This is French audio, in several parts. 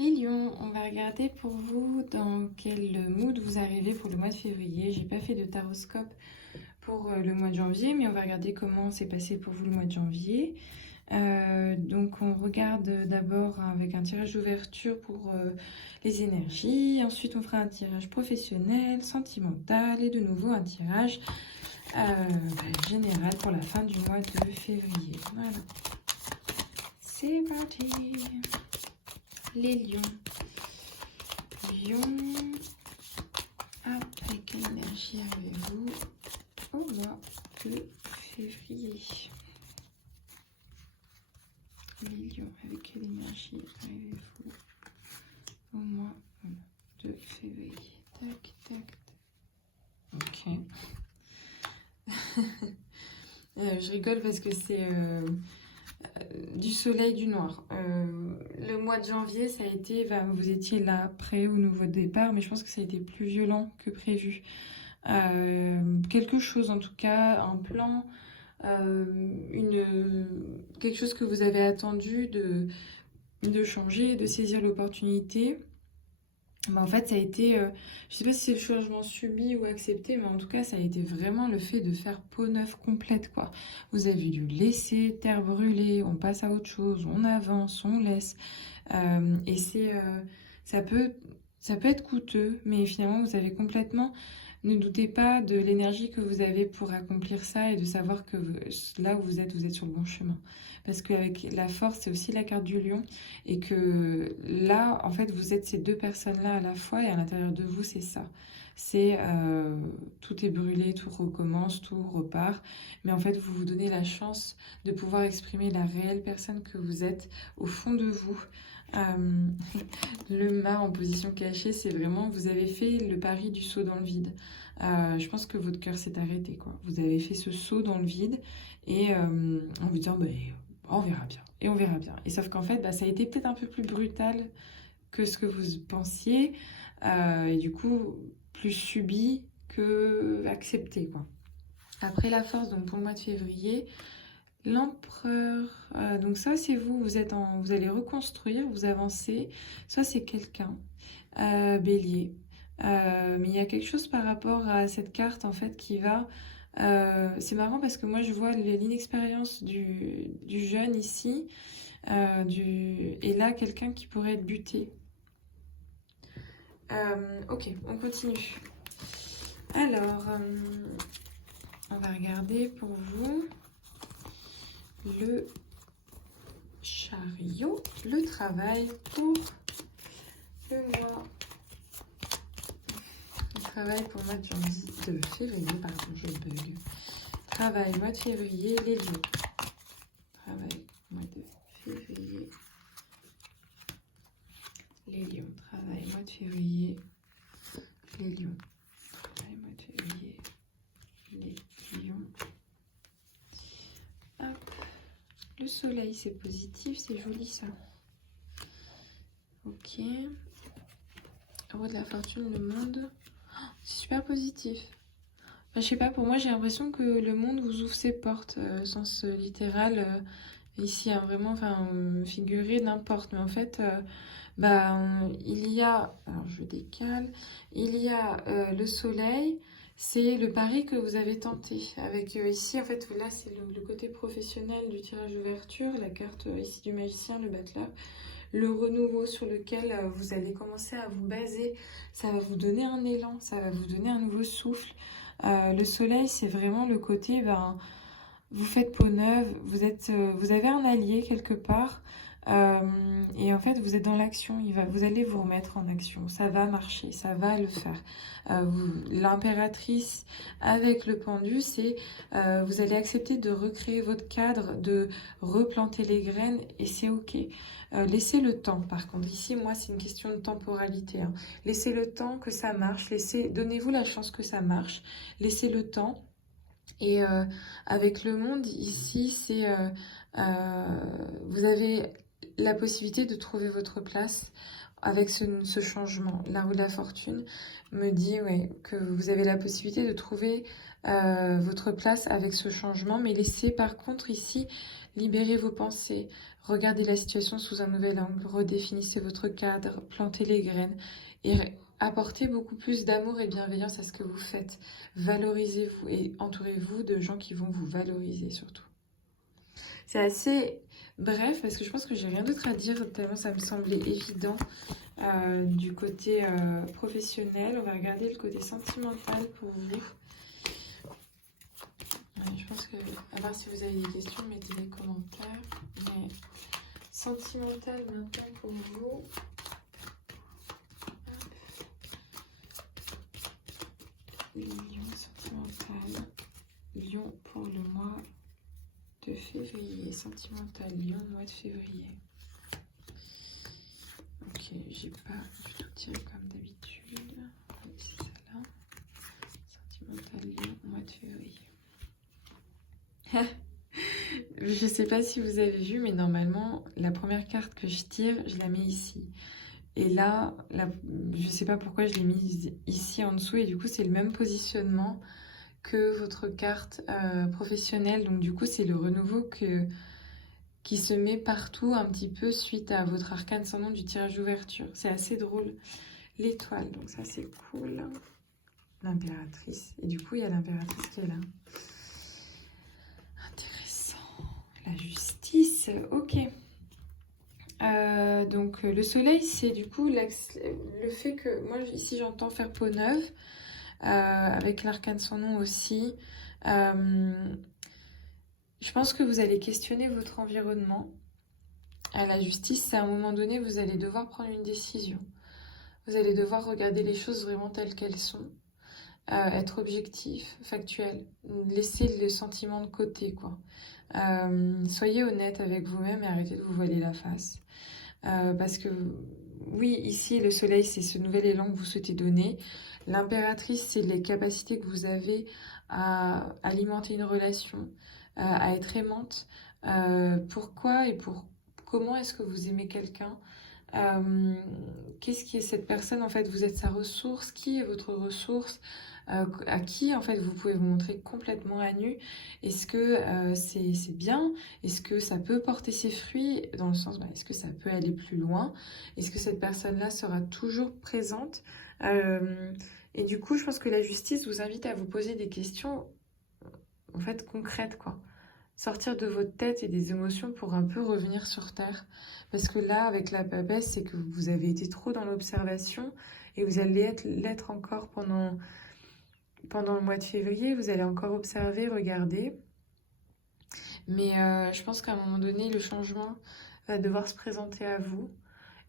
Les lions, on va regarder pour vous dans quel mood vous arrivez pour le mois de février. J'ai pas fait de taroscope pour le mois de janvier, mais on va regarder comment c'est passé pour vous le mois de janvier. Donc on regarde d'abord avec un tirage d'ouverture pour les énergies. Ensuite on fera un tirage professionnel, sentimental et de nouveau un tirage général pour la fin du mois de février. Voilà. C'est parti. Les lions. Lions. Avec quelle énergie avez-vous au mois de février? Les lions, avec quelle énergie arrivez-vous au mois de février? Tac, tac, tac. Ok. Je rigole parce que c'est du soleil, du noir. Le mois de janvier, ça a été, vous étiez là, prêt au nouveau départ, mais je pense que ça a été plus violent que prévu. Quelque chose en tout cas, un plan, quelque chose que vous avez attendu de changer, de saisir l'opportunité. En fait, ça a été, je sais pas si c'est le changement subi ou accepté, mais en tout cas, ça a été vraiment le fait de faire peau neuve complète, quoi. Vous avez dû laisser terre brûlée, on passe à autre chose, on avance, on laisse. Et ça peut être coûteux, mais finalement, vous avez complètement... Ne doutez pas de l'énergie que vous avez pour accomplir ça et de savoir que là où vous êtes sur le bon chemin. Parce qu'avec la force, c'est aussi la carte du lion. Et que là, en fait, vous êtes ces deux personnes-là à la fois et à l'intérieur de vous, c'est ça. C'est tout est brûlé, tout recommence, tout repart. Mais en fait, vous vous donnez la chance de pouvoir exprimer la réelle personne que vous êtes au fond de vous. Le mât en position cachée, c'est vraiment, vous avez fait le pari du saut dans le vide. Je pense que votre cœur s'est arrêté, quoi. Vous avez fait ce saut dans le vide et en vous disant, on verra bien. Et on verra bien. Et sauf qu'en fait, ça a été peut-être un peu plus brutal que ce que vous pensiez. Et du coup, plus subi que accepté, quoi. Après la force, donc pour le mois de février, l'empereur, donc ça c'est vous, vous allez reconstruire, vous avancez, soit c'est quelqu'un, bélier. Mais il y a quelque chose par rapport à cette carte en fait qui va... c'est marrant parce que moi je vois l'inexpérience du jeune ici, et là quelqu'un qui pourrait être buté. Ok, on continue. Alors, on va regarder pour vous le chariot, le travail pour le mois. Le travail pour le mois de février, pardon, je bug. Travail, mois de février, les lions. Travail, mois de février. Les lions, travail, mois de février. Les lions. Travail, mois de février. Les lions. Hop. Le soleil, c'est positif, c'est joli ça. Ok. Roi de la fortune, le monde. Oh, c'est super positif. Enfin, je sais pas, pour moi, j'ai l'impression que le monde vous ouvre ses portes, sens littéral. Ici, hein, vraiment, figuré, n'importe. Mais en fait, il y a, alors je décale, il y a le soleil, c'est le pari que vous avez tenté. Avec ici, en fait, là, c'est le côté professionnel du tirage d'ouverture, la carte ici du magicien, le battleur, le renouveau sur lequel vous allez commencer à vous baser. Ça va vous donner un élan, ça va vous donner un nouveau souffle. Le soleil, c'est vraiment le côté, vous faites peau neuve, vous avez un allié quelque part, et en fait vous êtes dans l'action, vous allez vous remettre en action, ça va marcher, ça va le faire. L'impératrice avec le pendu, c'est vous allez accepter de recréer votre cadre, de replanter les graines, et c'est ok. Laissez le temps, par contre, ici moi c'est une question de temporalité, hein. Laissez le temps que ça marche, donnez-vous la chance que ça marche, laissez le temps. Et avec le monde, ici, vous avez la possibilité de trouver votre place avec ce changement. La roue de la fortune me dit que vous avez la possibilité de trouver votre place avec ce changement, mais laissez par contre ici libérer vos pensées, Regardez la situation sous un nouvel angle, redéfinissez votre cadre, plantez les graines et apportez beaucoup plus d'amour et bienveillance à ce que vous faites. Valorisez-vous et entourez-vous de gens qui vont vous valoriser surtout. C'est assez bref parce que je pense que j'ai rien d'autre à dire tellement ça me semblait évident du côté professionnel. On va regarder le côté sentimental pour vous. Ouais, je pense que, à part si vous avez des questions, mettez des commentaires. Mais sentimental maintenant pour vous. Lion sentimental. Lion pour le mois de février. Sentimental Lion, mois de février. Ok, j'ai pas du tout tiré comme d'habitude. Oui, c'est celle-là. Sentimental Lion, mois de février. Je sais pas si vous avez vu, mais normalement, la première carte que je tire, je la mets ici. Et là, je sais pas pourquoi je l'ai mise ici en dessous. Et du coup, c'est le même positionnement que votre carte professionnelle. Donc du coup, c'est le renouveau qui se met partout un petit peu suite à votre arcane sans nom du tirage d'ouverture. C'est assez drôle. L'étoile, donc ça c'est cool. L'impératrice. Et du coup, il y a l'impératrice qui est là. Intéressant. La justice, ok. Donc le soleil, c'est du coup le fait que, moi ici j'entends faire peau neuve, avec l'arcane sans nom aussi. Je pense que vous allez questionner votre environnement. À la justice, c'est à un moment donné, vous allez devoir prendre une décision. Vous allez devoir regarder les choses vraiment telles qu'elles sont. Être objectif, factuel. Laissez le sentiment de côté, quoi. Soyez honnête avec vous-même et arrêtez de vous voiler la face. Parce que, oui, ici, le soleil, c'est ce nouvel élan que vous souhaitez donner. L'impératrice, c'est les capacités que vous avez à alimenter une relation, à être aimante. Pourquoi et comment est-ce que vous aimez quelqu'un? Qu'est-ce qui est cette personne? En fait, vous êtes sa ressource. Qui est votre ressource? À qui, en fait, vous pouvez vous montrer complètement à nu? Est-ce que c'est bien? Est-ce que ça peut porter ses fruits? Dans le sens, est-ce que ça peut aller plus loin? Est-ce que cette personne-là sera toujours présente? Et du coup, je pense que la justice vous invite à vous poser des questions, en fait, concrètes, quoi. Sortir de votre tête et des émotions pour un peu revenir sur Terre. Parce que là, avec la papesse, c'est que vous avez été trop dans l'observation et vous allez l'être encore pendant le mois de février. Vous allez encore observer, regarder. Mais je pense qu'à un moment donné, le changement va devoir se présenter à vous.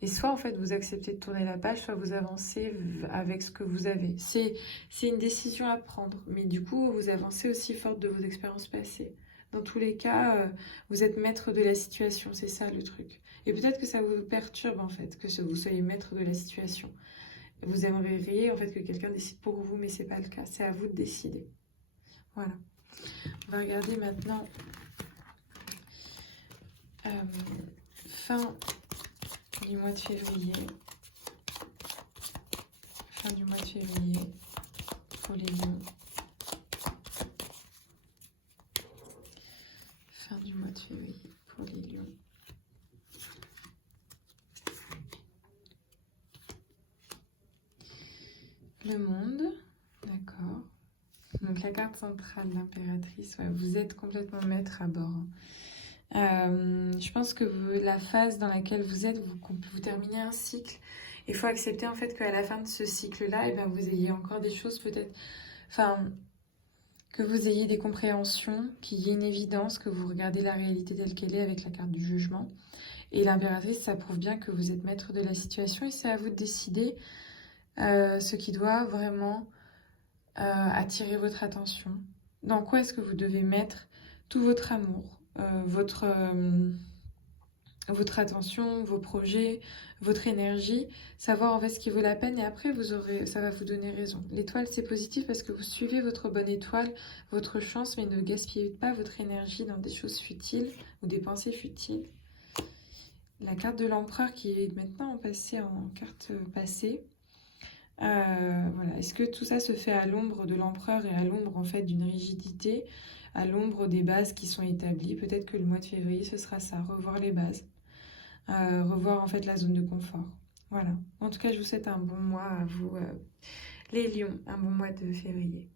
Et soit, en fait, vous acceptez de tourner la page, soit vous avancez avec ce que vous avez. C'est une décision à prendre. Mais du coup, vous avancez aussi forte de vos expériences passées. Dans tous les cas, vous êtes maître de la situation. C'est ça, le truc. Et peut-être que ça vous perturbe, en fait, que vous soyez maître de la situation. Vous aimeriez, en fait, que quelqu'un décide pour vous, mais c'est pas le cas. C'est à vous de décider. Voilà. On va regarder maintenant fin du mois de février. Fin du mois de février pour les lions. Fin du mois de février pour les lions. Le monde, d'accord. Donc la carte centrale, l'impératrice, ouais, vous êtes complètement maître à bord. Je pense que la phase dans laquelle vous êtes, vous terminez un cycle. Il faut accepter en fait qu'à la fin de ce cycle-là, eh bien, vous ayez encore des choses peut-être... Enfin, que vous ayez des compréhensions, qu'il y ait une évidence, que vous regardez la réalité telle qu'elle est avec la carte du jugement. Et l'impératrice, ça prouve bien que vous êtes maître de la situation et c'est à vous de décider ce qui doit vraiment attirer votre attention. Dans quoi est-ce que vous devez mettre tout votre amour, votre attention, vos projets, votre énergie, savoir en fait ce qui vaut la peine et après ça va vous donner raison. L'étoile c'est positif parce que vous suivez votre bonne étoile, votre chance, mais ne gaspillez pas votre énergie dans des choses futiles ou des pensées futiles. La carte de l'empereur qui est maintenant passée en carte passée. Voilà. Est-ce que tout ça se fait à l'ombre de l'empereur et à l'ombre en fait d'une rigidité à l'ombre des bases qui sont établies. Peut-être que le mois de février, ce sera ça, revoir les bases, revoir en fait la zone de confort. Voilà. En tout cas, je vous souhaite un bon mois à vous, les lions, un bon mois de février.